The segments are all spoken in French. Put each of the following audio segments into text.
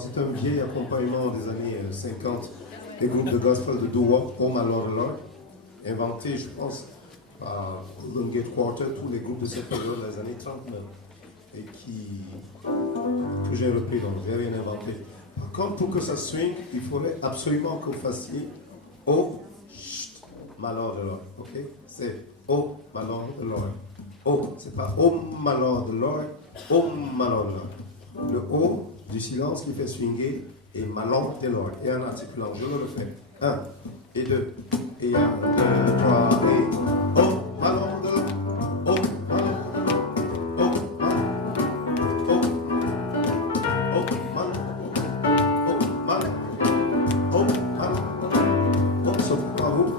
C'est un vieil accompagnement des années 50, des groupes de gospel de doo-wop, Oh My Lord, Lord, inventé, je pense, par Golden Gate Quartet, tous les groupes de cette période des années 30 même, et que j'ai repris, donc j'ai rien inventé. Par contre, pour que ça swing, il faudrait absolument que vous fassiez Oh My Lord, Lord, ok? C'est Oh My Lord, Lord. Oh, c'est pas Oh My Lord, Lord, Oh My Lord, Lord. Le O du silence qui fait swinger et ma langue de l'or. Et en articulant, je le refais. 1 et 2. Et 1, 2, 3 et oh, ma langue de l'or. Oh, ma langue de l'or. Oh, ma langue. Oh, oh, ma langue. Oh, ma langue. Oh, ma langue. Oh, sauf par vous.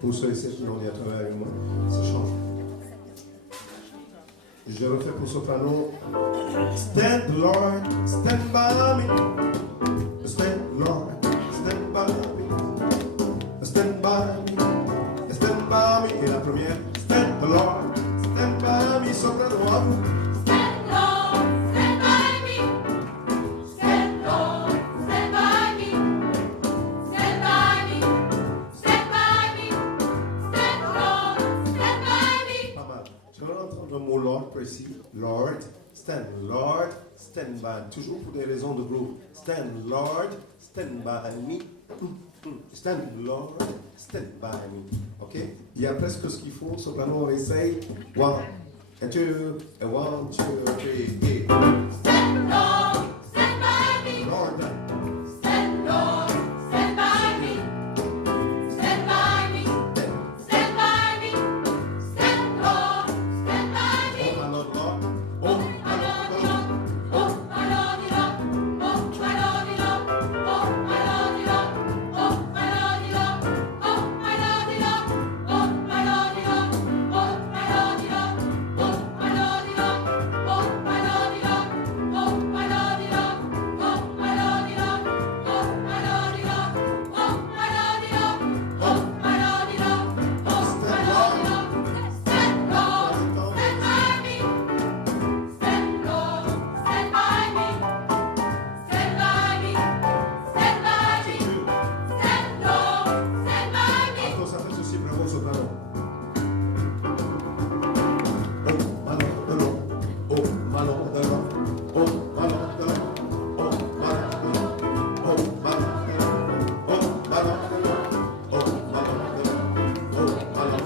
Pour ceux et celles qui l'ont dit à travers avec moi, ça change. Je refais pour soprano. Stand Lord, stand by me. Stand Lord, stand by me. Stand by me. Stand by me. Et la première. Stand Lord, stand by me. Soprano à vous. Lord, stand by. Toujours pour des raisons de groupe. Stand Lord, stand by me. Stand Lord, stand by me. Ok? Il y a presque ce qu'il faut. Soprano, on essaye. 1, 2, 1, 2, 3, et stand Lord, stand by me. Lord. Stand Lord, stand by me. Stand by me. Stand by me. Stand Lord, stand by me. Oh my Lord, Lord. Oh my Lord, Lord. Oh my Lord, Lord. Oh my Lord, Lord. Oh my Lord, Lord. Oh my Lord, Lord. Oh my Lord, Lord. Oh my Lord, Lord. Oh my Lord, Lord. Oh my Lord, Lord. Oh my Lord, Lord. Oh my Lord, Lord. Oh my Lord, Lord. Oh my Lord, Lord. Oh my Lord, Lord. Oh my Lord, Lord. Oh my Lord, Lord. Stand Lord, stand by me. Stand Lord, stand by me. Stand by me. Stand by me. Stand Lord, stand by me. Attends, ça fait ceci, bravo, soprano. Oh, my Lord, the Lord. Oh, my Lord, the Lord. Oh, my Lord, the Lord. Oh, my Lord, the Lord. Oh, my Lord, the Lord. Oh, my Lord, the Lord. Oh, my Lord, the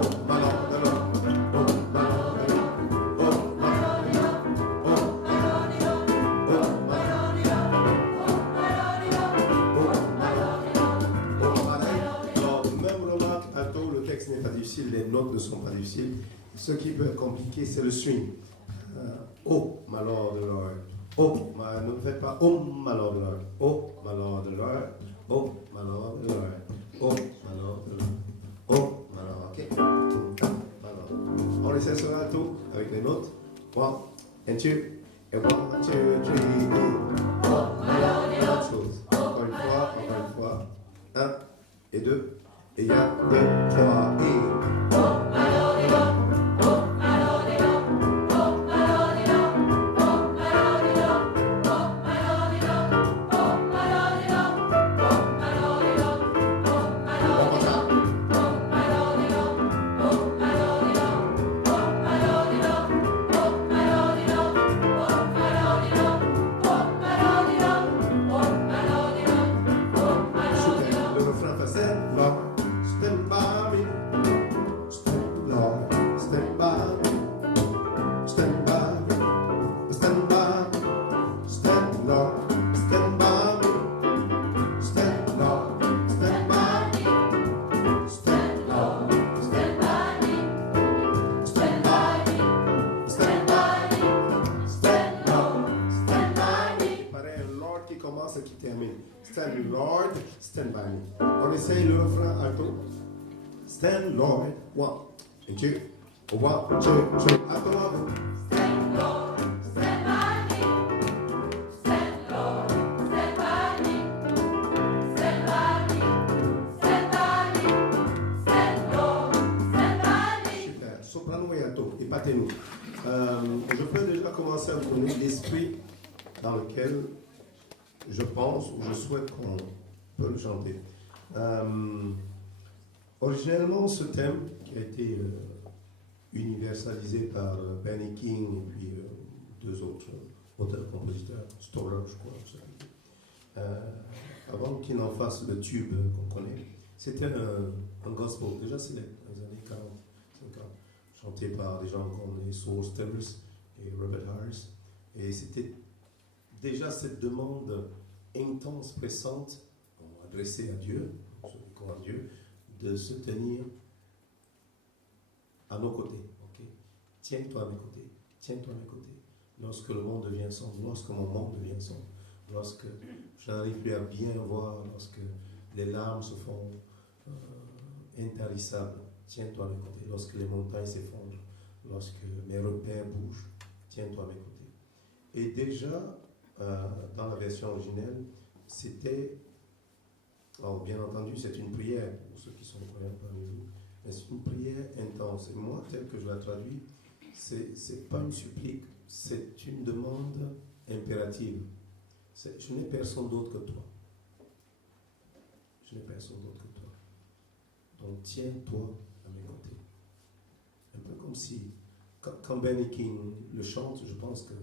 Lord. Oh, my Lord, the Lord. Oh, my Lord, the Lord. Oh, my Lord, the Lord. Oh, my Lord, the Lord. Oh, my Lord, the Lord. Oh, my Lord, the Lord. Même remarque, alto, le texte n'est pas difficile, les notes ne sont pas difficiles. Ce qui peut être compliqué, c'est le swing. Oh, my Lord, the Lord. Oh, ne faites pas Oh, my Lord, the Lord. Oh, my Lord, the Lord. Oh, my Lord, the Lord. Oh, my Lord, the Lord. Oh, my Lord. Ok. My Lord. On essaie sur alto avec les notes. 1 and 2. Et 1, 2, 3, Oh my Lord, Lord. chose. Encore une fois. 1 et 2. Et il y a 2, 3 et. Oh my Lord, Lord. Oh my Lord, Lord. Oh my Lord, Lord. Oh my Lord, Lord. Oh my Lord, Lord. Oh my Lord, Lord. Oh my Lord, Lord. Oh my Lord, Lord. Oh my Lord, Lord. Oh my Lord, Lord. Oh my Lord, Lord. Oh my Lord, Lord. Oh my Lord, Lord. Oh my Lord, Lord. Oh my Lord, Lord. Oh my Lord, Lord. stand by me. On essaye le refrain alto. Stand, Lord. 1 and 2. 1, 2, 3. Alto, alto. Stand, Lord, stand by me. Stand, Lord, stand by me. Stand by me. Stand by me. Stand, Lord, stand by me. Super. Soprano et alto. Épatez-nous. Je peux déjà commencer à vous donner l'esprit dans lequel je pense ou je souhaite qu'on peut le chanter. Originellement, ce thème qui a été universalisé par Benny King et puis deux autres auteurs-compositeurs, Stoller, je crois, avant qu'il n'en fasse le tube qu'on connaît, c'était un gospel. Déjà, c'est les années 40, 50, chanté par des gens comme les Soul Stirrers et Robert Harris. Et c'était déjà cette demande intense, pressante, adressée à Dieu, ceux qui croient en Dieu, de se tenir à nos côtés. Okay? Tiens-toi à mes côtés, tiens-toi à mes côtés. Lorsque le monde devient sombre, lorsque mon monde devient sombre, lorsque je n'arrive plus à bien voir, lorsque les larmes se font intarissables, tiens-toi à mes côtés. Lorsque les montagnes s'effondrent, lorsque mes repères bougent, tiens-toi à mes côtés. Et déjà, dans la version originelle, c'était, alors bien entendu, c'est une prière, pour ceux qui sont croyants parmi vous, mais c'est une prière intense. Et moi, tel que je la traduis, c'est pas une supplique, c'est une demande impérative. Je n'ai personne d'autre que toi. Je n'ai personne d'autre que toi. Donc tiens-toi à mes côtés. Un peu comme si, quand Benny King le chante, je pense qu'il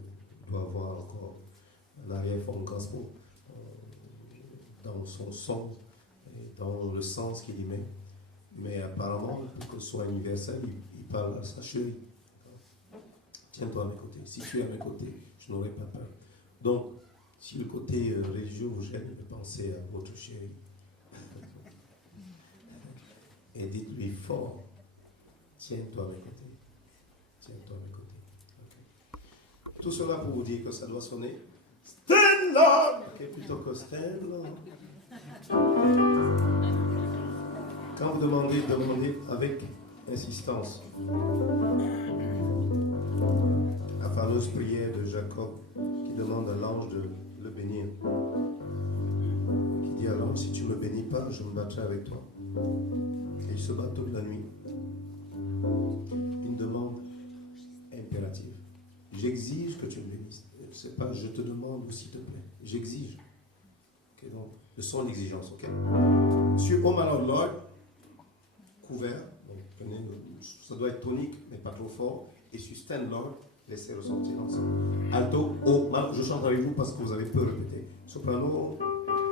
doit avoir encore l'arrière-fond gospel dans son son et dans le sens qu'il y met. Mais apparemment, pour que ce soit universel, il parle à sa chérie. Tiens-toi à mes côtés. Si tu es à mes côtés, je n'aurai pas peur. Donc, si le côté religieux vous gêne, pensez à votre chérie. Et dites-lui fort, tiens-toi à mes côtés. Tiens-toi à mes côtés. Okay. Tout cela pour vous dire que ça doit sonner Stand Lord, okay, plutôt que Stand Lord. Quand vous demandez avec insistance. La fameuse prière de Jacob qui demande à l'ange de le bénir. Qui dit à l'ange, si tu ne me bénis pas, je me battrai avec toi. Et il se bat toute la nuit. Une demande impérative. J'exige que tu me bénisses. C'est pas je te demande ou s'il te plaît. J'exige. Okay, donc, de son exigence. Okay? Sur Oh My Lord, couvert. Donc, ça doit être tonique, mais pas trop fort. Et sur Stand Lord, laissez ressortir ensemble. Alto, oh, je chante avec vous parce que vous avez peu répété. Soprano,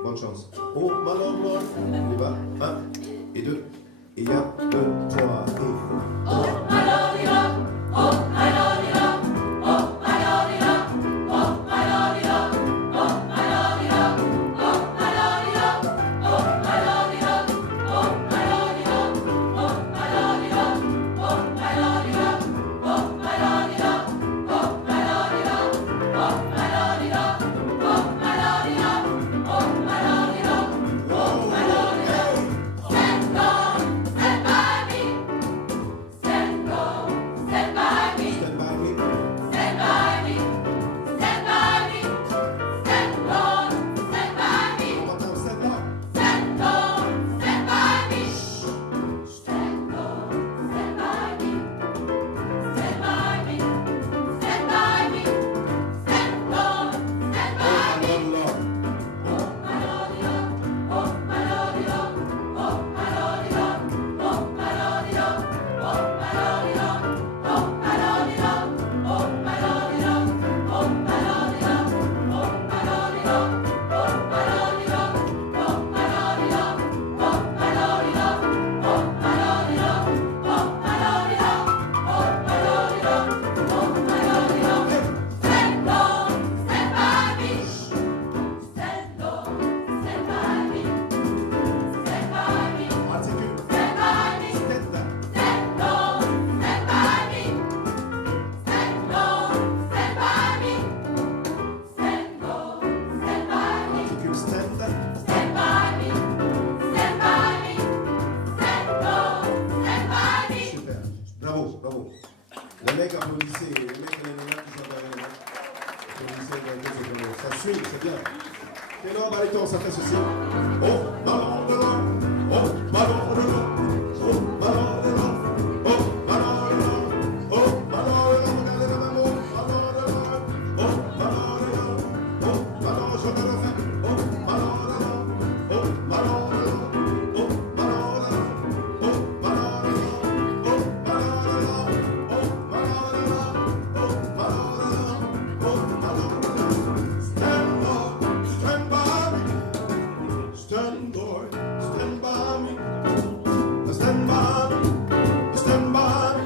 bonne chance. Oh, my Lord, on y va. 1 et 2. Et il y a 2, 3 et... Oh, my lordy, lord. Oh, my lordy, lord. Oh, my lordy, lord. Oh, my lordy, lord. Oh, my lordy, lord. Oh, my lordy, lord. Oh, my lordy, lord. Oh, my lordy, lord. Oh, my lordy, lord. Oh, my lordy, lord. Oh, my lordy, lord. Oh, my lordy, lord. Oh, my lordy, lord. Oh, my lordy, lord. Oh, my lordy, lord. Oh, my lordy, lord. Stand, Lord, stand by me. ça fait ceci. Oh, ballon de l'or. Oh, ballon de l'or. Oh, ballon de l'or. Oh, ballon de l'or. Oh, ballon de l'or. Regardez la même. Oh, ballon de l'or. Oh, ballon de l'or. Oh, ballon, je vais le faire. Oh, ballon de l'or. Oh, ballon de l'or. Oh, ballon de l'or. Oh, ballon de l'or. Oh, ballon de l'or. Oh, ballon de l'or. Oh, ballon de l'or. Oh, ballon de l'or. Stand by me. Stand by, stand by me. Stand by me. Stand by me.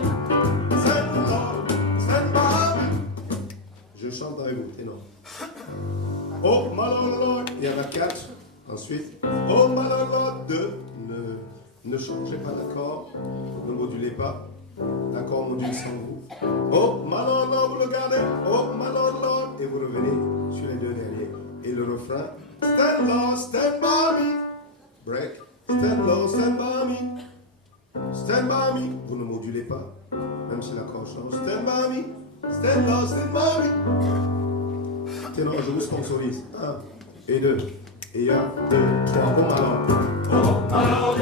Stand by me. Je chante avec vous, et non. Oh, malheur, il y en a 4. Ensuite, oh, malheur, 2. Ne changez pas d'accord. Ne modulez pas. D'accord, module sans vous. Oh, malheur, vous le gardez. Oh, malheur, et vous revenez sur les 2 derniers. Et le refrain, stand low, stand by me. Break, stand low, stand by me. Stand by me. Vous ne modulez pas, même si l'accord change. Stand by me. Stand low, stand by me. Ténor, je vous sponsorise. 1 et 2. Et 1, 2, 3. Bon alors.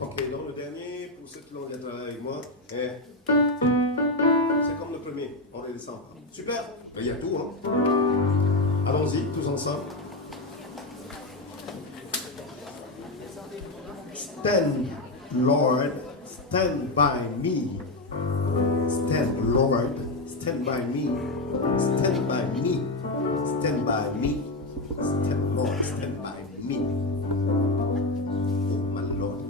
Ok, donc le dernier, pour ceux qui l'ont déjà travaillé avec moi, c'est comme le premier, on les descend. Super, il y a tout, hein. Allons-y, tous ensemble. Stand, Lord, stand by me. Stand, Lord, stand by me. Stand by me. Stand by me. Stand, Lord, stand by me. Oh, my Lord.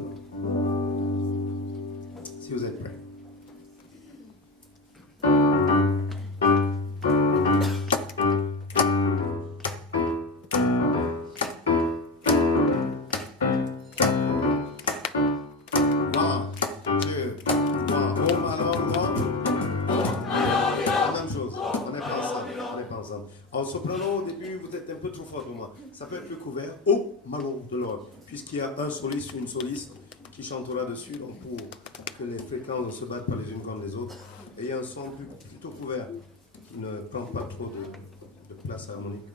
Si vous êtes prêts. En soprano, au début, vous êtes un peu trop fort pour moi. Ça peut être plus couvert. Oh, malon de l'ordre. Puisqu'il y a un soliste ou une soliste qui chantera dessus, donc pour que les fréquences ne se battent pas les unes comme les autres. Et il y a un son plutôt couvert qui ne prend pas trop de place harmonique.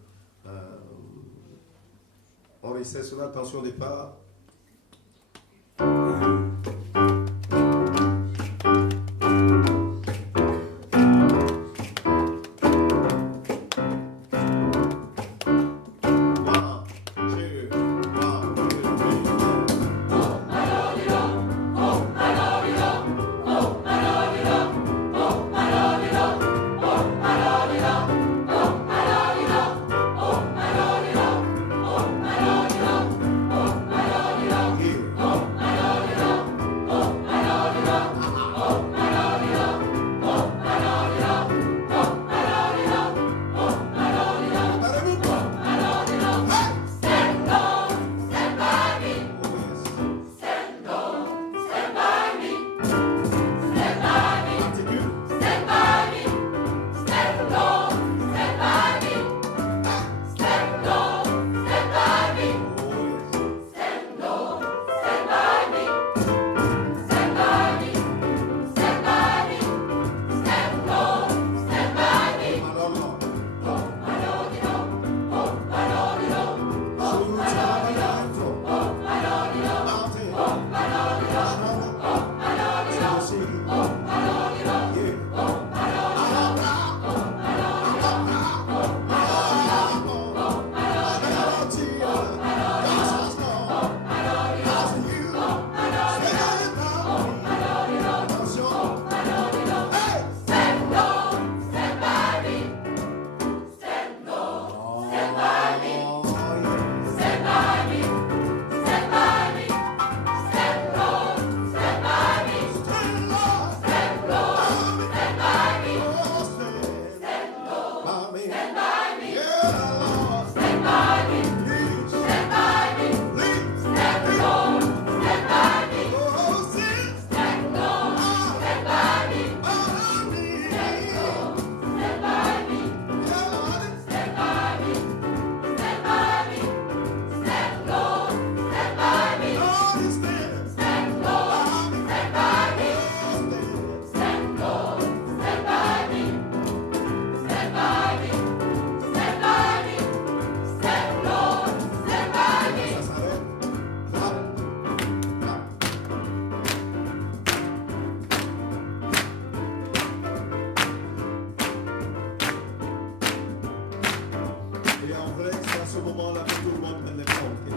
On essaie cela, attention au départ. moment là que tout le monde prenne les comptes.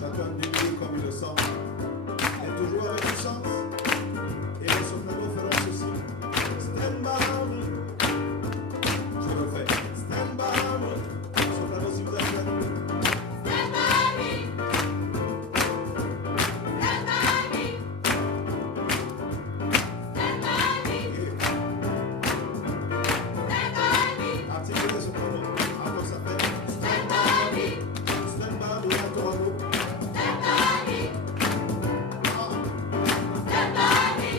Chacun dénué comme il le sent. Et toujours avec du sens. Et les sopranos feront ceci. Stand by me. Je le fais. Stand by me. Soprano, si vous êtes prêts. Stand by me. Stand by me. Stand by me. Stand by me. Articulez les sopranos. Alors ça fait. Stand by me. Stand by me à Toronto. Stand by me. Stand by me.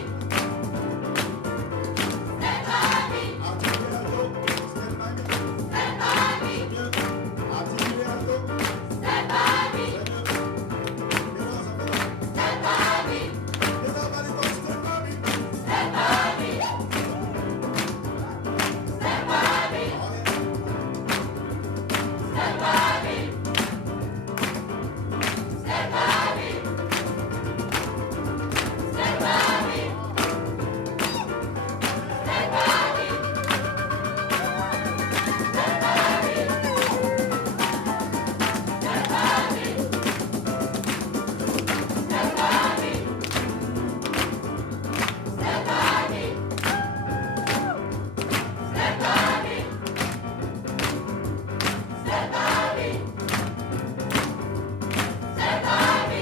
Stand by me. Articulez à l'eau. Stand by me. Stand by me. Mieux. Articulez à l'eau. Stand by me. C'est mieux. Et là, ça fait. Stand by me. Et là, Valérie, stand by me. Stand by me. Stand by me. Stand by me. Stand by me. Stand by me. Stand by me. Stand by me. Stand by me. Stand by me. Stand by me. Stand by me. Stand by me. Stand by me.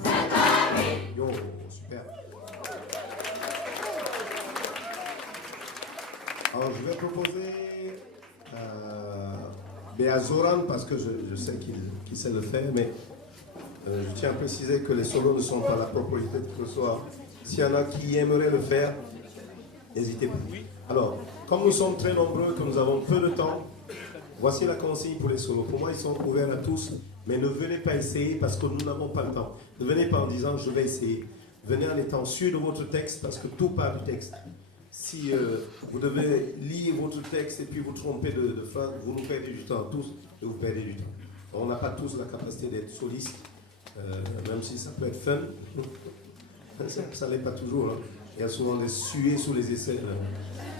Stand by me. Yo, super. Alors, je vais proposer à Zoran, parce que je sais qu'il sait le faire, mais je tiens à préciser que les solos ne sont pas la propriété de ce soir. S'il y en a qui aimeraient le faire, n'hésitez pas. Alors, comme nous sommes très nombreux, que nous avons peu de temps, voici la consigne pour les solos. Pour moi, ils sont ouverts à tous, mais ne venez pas essayer parce que nous n'avons pas le temps. Ne venez pas en disant je vais essayer. Venez en étant sûr de votre texte parce que tout part du texte. Si vous devez lire votre texte et puis vous tromper de phrase, vous nous perdez du temps tous et vous perdez du temps. On n'a pas tous la capacité d'être soliste, même si ça peut être fun. Ça n'est pas toujours. Hein. Il y a souvent des suées sous les aisselles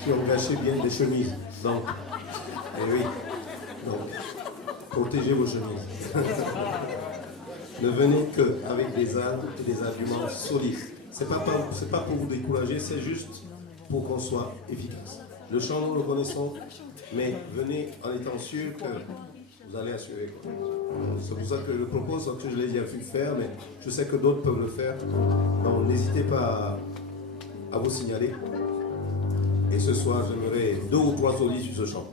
qui ont gâché bien des chemises. Donc, eh oui. Donc, protégez vos chemises. Ne venez qu'avec des armes et des arguments solides. C'est pas pour vous décourager, c'est juste pour qu'on soit efficace. Le chant, nous le connaissons, mais venez en étant sûr que vous allez assurer. C'est pour ça que je le propose, que je l'ai déjà vu faire, mais je sais que d'autres peuvent le faire. Donc n'hésitez pas à vous signaler. Et ce soir, j'aimerais 2 ou 3 solistes sur ce chant.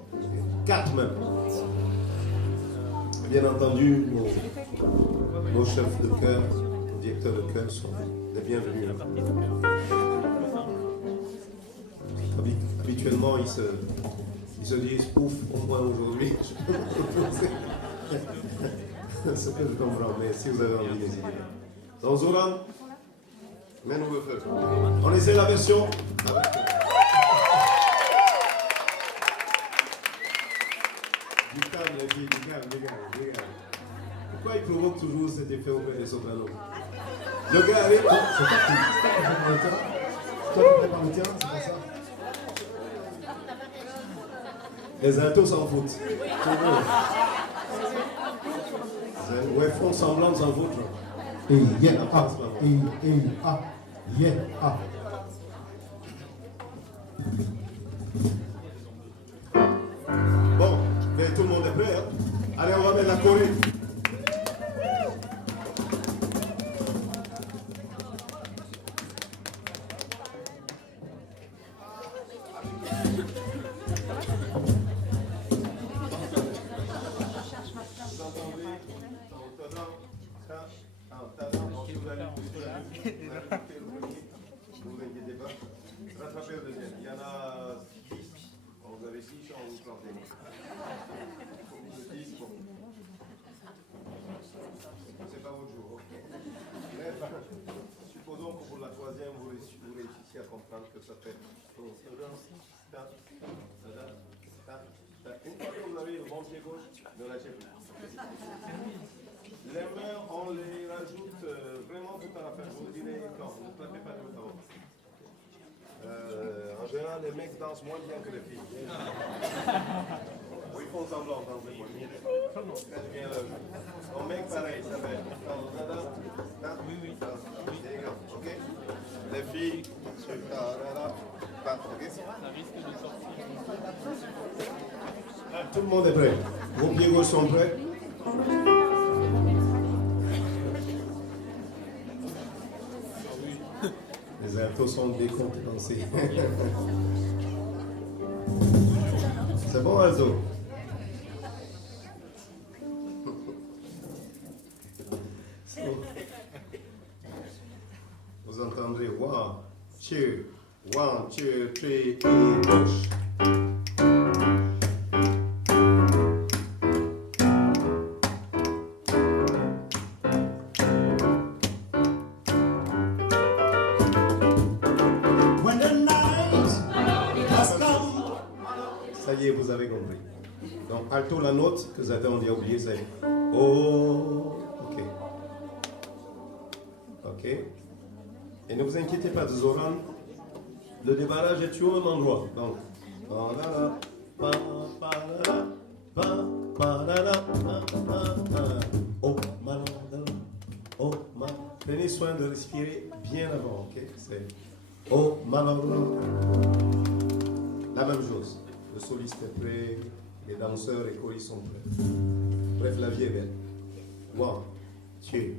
4 même. Bien entendu, nos chefs de chœur, nos directeurs de chœur sont les bienvenus. Habituellement, ils se disent ouf, au moins aujourd'hui. C'est ce que je comprends, mais si vous avez envie, n'hésitez pas. Donc, Zoran, mets-nous le feu. On essaie la version. Du calme, les filles, du calme, les gars. Pourquoi il provoque toujours cet effet auprès des sopranos? Le gars arrive. C'est toi qui prépare le terrain. C'est toi qui prépare le terrain, c'est pas ça. Les altos s'en foutent. Ouais, font semblant de s'en foutre. Et yeah, ah, yeah, ah. Bon, mais tout le monde est prêt. Hein? Allez, on va mettre la Corée. Ne vous inquiétez pas. Rattrapez le deuxième. Il y en a 10. Vous avez 6 chances, vous plantez. 10, bon. C'est pas votre jour. Mais, supposons que pour la troisième, vous réussissiez à comprendre que ça fait. Une fois que vous avez le bon pied gauche, ne lâchez plus. Les mains, on les rajoute vraiment tout à la fin. Je vous dirai quand. Ne clapez pas tout avant. En général, les mecs dansent moins bien que les filles. Oui, ils font semblant de danser moins bien. Très bien là. Ton mec, pareil, ça fait. Oui. Ok? Les filles, ok? Tout le monde est prêt. Vos pieds gauches sont prêts? Les altos sont décompensés. C'est bon, Alto? Vous entendrez one, two, three, et push. When the night has come. Ça y est, vous avez compris. Donc, alto, la note que vous avez oublié, c'est oh. Ok. Ok. Et ne vous inquiétez pas, Zoran. Le débarrage est toujours au même endroit. Donc, oh, prenez soin de respirer bien avant, ok? C'est oh, la même chose. Le soliste est prêt, les danseurs et choristes sont prêts. Bref, la vie est belle. One, two,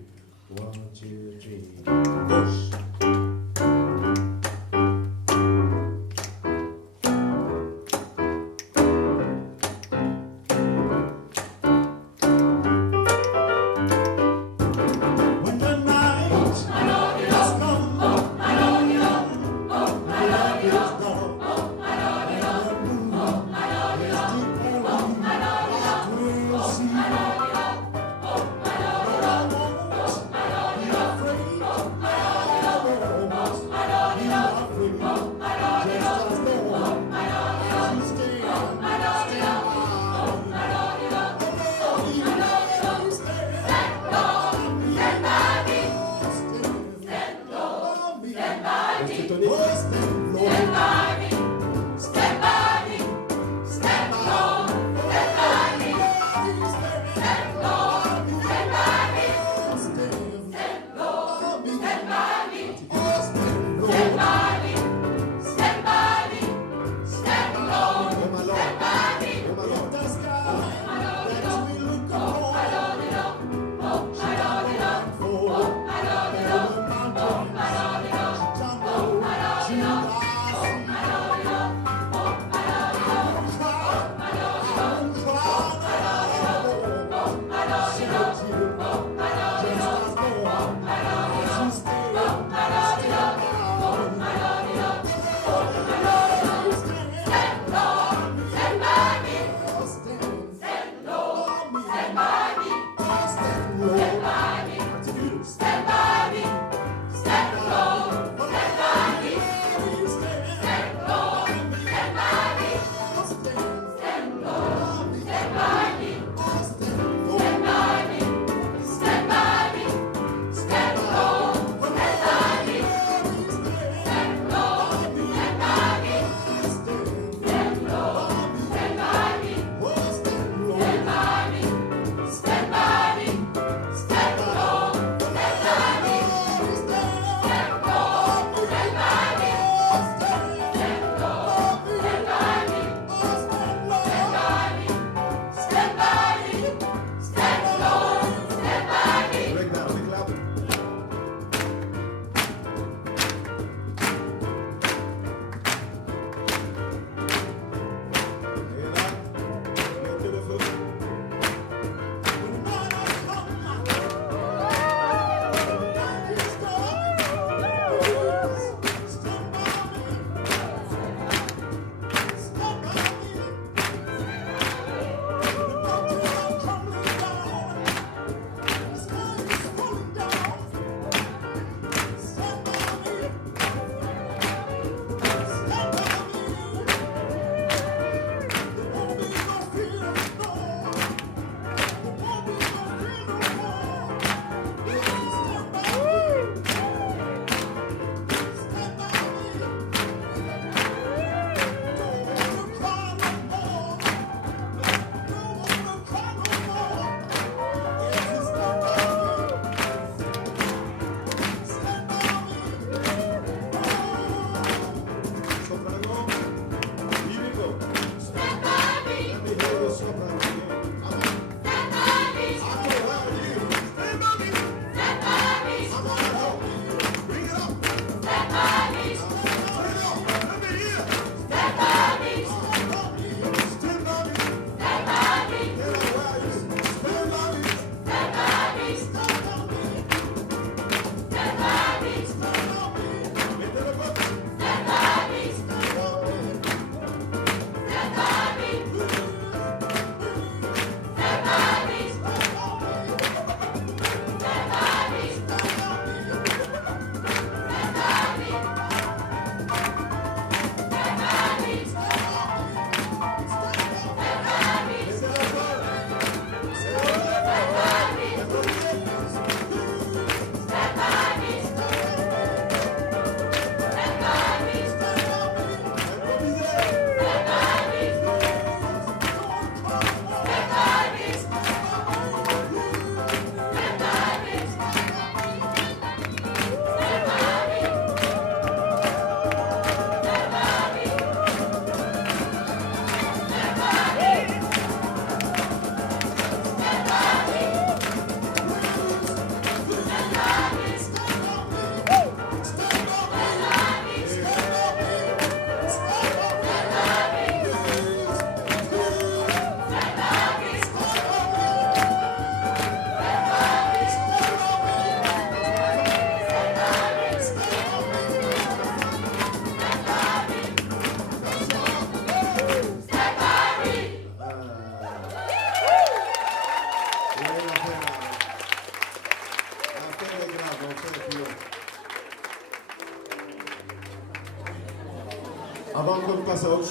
three, push. When the night has come. My love is gone.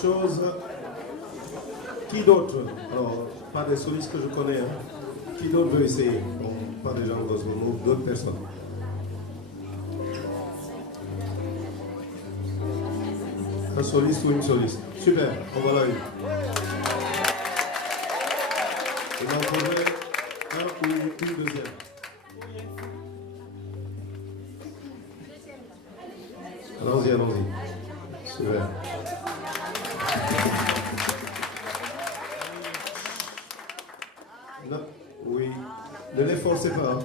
chose. Qui d'autre? Alors, pas des solistes que je connais. Hein. Qui d'autre veut essayer? Bon, pas des gens de gospel, d'autres personnes. Un soliste ou une soliste? Super, on va là. Et donc, on veut un ou une deuxième. Allons-y, allons-y. Super. Non, oui. Ne les forcez pas. Hein.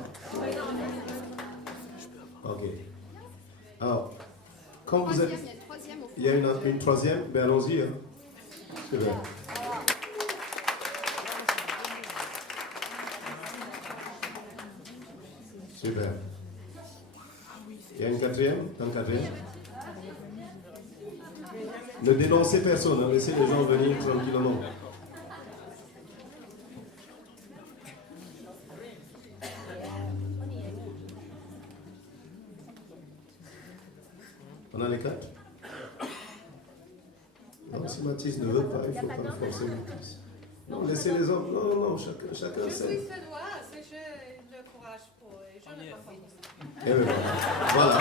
Ok. Alors, quand vous êtes... Il y a une troisième, mais allons-y. Hein. Super. Super. Il y a une quatrième? Un quatrième? Ne dénoncez personne, hein. Laissez les gens venir tranquillement. On a les quatre? Non, si Mathis ne veut pas, il ne faut pas forcer Mathis. Non, laissez les hommes. Non, chacun Je sait. suis suédois, c'est je le courage pour. Je n'ai pas fait. Et voilà.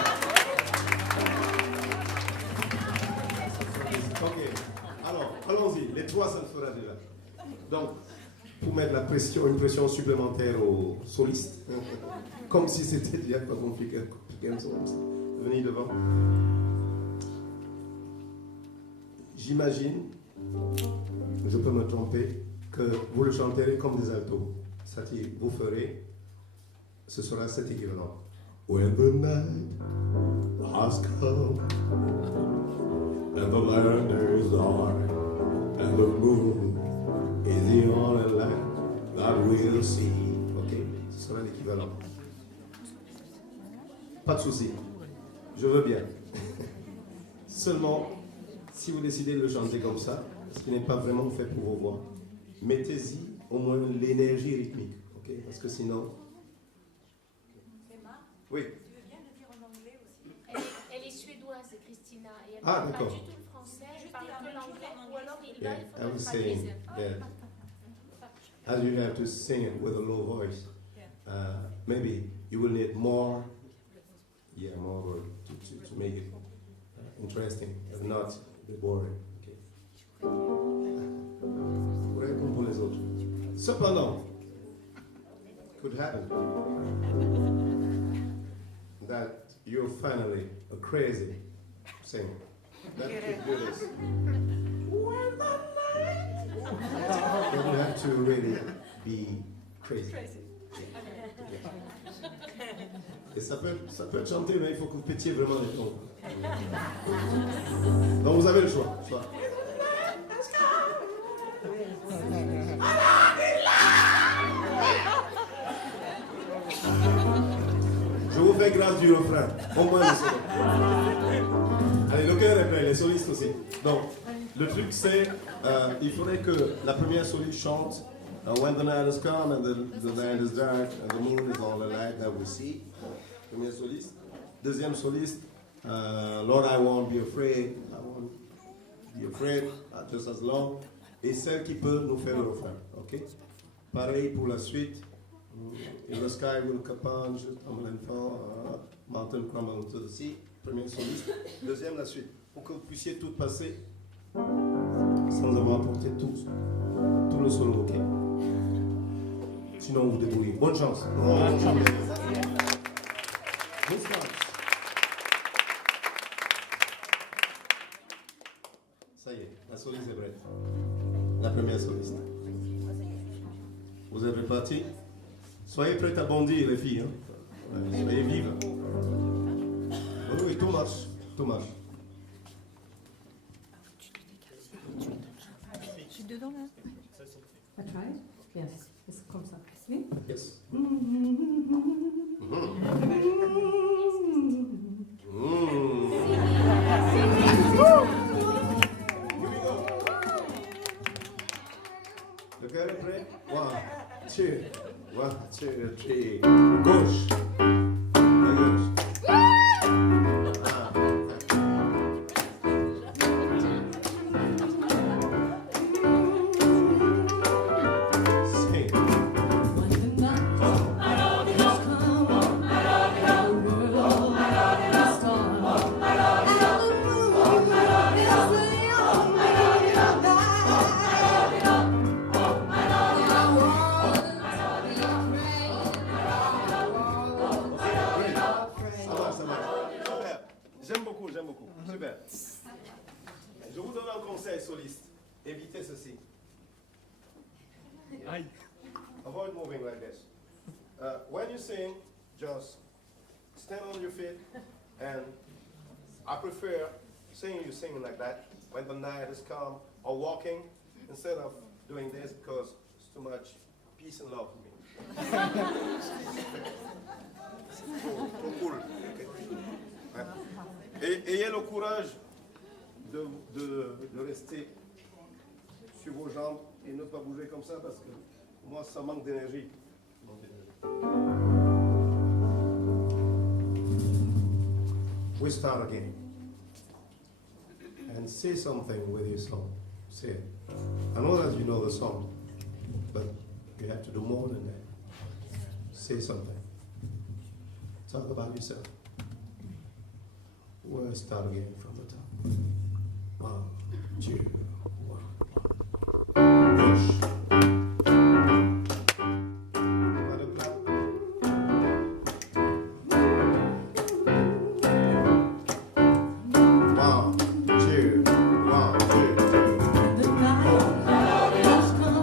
Ok. Alors, allons-y. Les trois, ça le fera déjà. Donc, pour mettre une pression supplémentaire aux solistes, comme si c'était déjà pas compliqué. Venez devant. J'imagine, je peux me tromper, que vous le chanterez comme des altos. C'est-à-dire, vous ferez, ce sera cet équivalent. When the night has come and the land is dark and the moon is the only light that we'll see. Ok, ce sera l'équivalent. Pas de souci, je veux bien. Seulement, si vous décidez de le chanter comme ça, ce qui n'est pas vraiment fait pour vos voix, mettez-y au moins l'énergie rythmique, ok? Parce que sinon... Oui. Tu veux bien le dire en anglais aussi? Elle est suédoise, Christina, et elle Ah, parle pas d'accord. du tout le français, elle parle que l'anglais, ou alors il Yeah, va, I il faut was le saying traduire. that as you have to sing it with a low voice, maybe you will need more work to make it interesting, if not be boring. Okay. Réponds pour les autres. Cependant, could happen that you're finally a crazy singer. That could do this. You have to really be crazy. Et ça peut être chanté, mais il faut que vous pétiez vraiment les tons. Donc vous avez le choix. Je vous fais grâce du refrain, au moins le solo. Allez, le chœur est prêt, les solistes aussi. Donc, le truc c'est, il faudrait que la première soliste chante When the night has come and the land is dark and the moon is all the light that we see. Premier soliste. Deuxième soliste, Lord, I won't be afraid. I won't be afraid, just as long. Et celle qui peut nous faire le refrain. Ok? Pareil pour la suite. In the sky will capon, just tumble and fall, mountain crumble into the sea. Premier soliste. Deuxième, la suite. Pour que vous puissiez tout passer sans avoir apporté tout le solo. Ok? Sinon, vous débrouillez. Bonne chance. Bonne chance. Ça y est, la soliste est prête. La première soliste. Vous êtes répartis? Soyez prêts à bondir, les filles. Hein? Ouais, soyez vives. Oui, tout marche. Tout marche. Je suis dedans là. I try it? Yes, it's comme ça. Oui? Yes. Le cœur est prêt? 1, 2, 1, 2, 3. Gauche. La gauche. évitez ceci. Avoid moving like this. When you sing, just stand on your feet, and I prefer seeing you singing like that when the night is calm, or walking, instead of doing this because it's too much peace and love for me. Trop cool. Okay. Ouais. Et ayez le courage de rester sur vos jambes et ne pas bouger comme ça parce que moi ça manque d'énergie. We start again. And say something with your song. Say it. I know that you know the song, but you have to do more than that. Say something. Talk about yourself. We'll start again from the top. 1, 2, 1. Push. Another clap. One, two, 1, 2, 3. The night has come.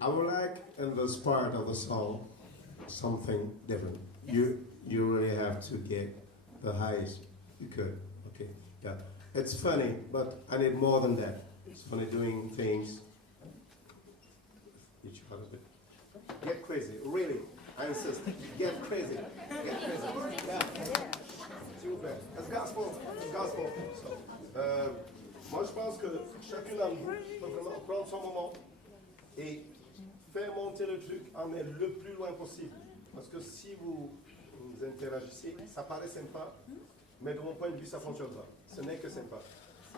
The world in this part of the song something different. You really have to get the highest you could. Okay, yeah. It's funny, but I need more than that. It's funny doing things. Each other's bit. Get crazy, really. I insist. Get crazy. Get crazy. Yeah. S'il vous plaît. It's gospel. It's gospel. Moi, je pense que chacun d'entre vous peut vraiment prendre son moment et faire monter le truc en est le plus loin possible. Parce que si vous interagissez, ça paraît sympa, mais de mon point de vue, ça ne fonctionne pas. Ce n'est que sympa.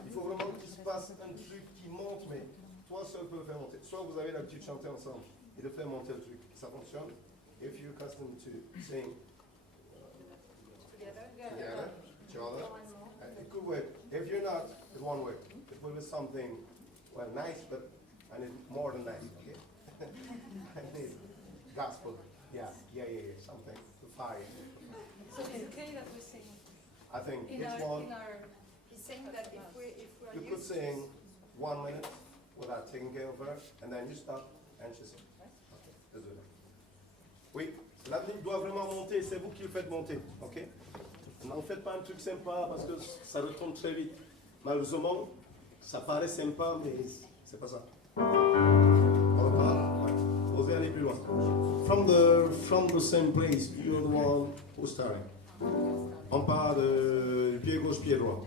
Il faut vraiment qu'il se passe un truc qui monte, mais toi seul peux le faire monter. Soit vous avez l'habitude de chanter ensemble et de faire monter le truc, ça fonctionne. If you're accustomed to sing together, each other, it could way. If you're not, it's one way. It will be something, well, nice, but I need more than nice, okay? I need gospel. Yeah, something to fire. So it's okay that we sing I think in each our, one, in our, He's saying that if we are you could used to sing 1 minute without taking care of her, and then you stop and she sings. Okay, désolé. Oui, la musique doit vraiment monter, c'est vous qui le faites monter, ok? N'en faites pas un truc sympa parce que ça retourne très vite. Malheureusement, ça paraît sympa, mais c'est pas ça. On repart, ouais. Osez aller plus loin. From the same place, you're the one who's starting. On part de pied gauche, pied droit.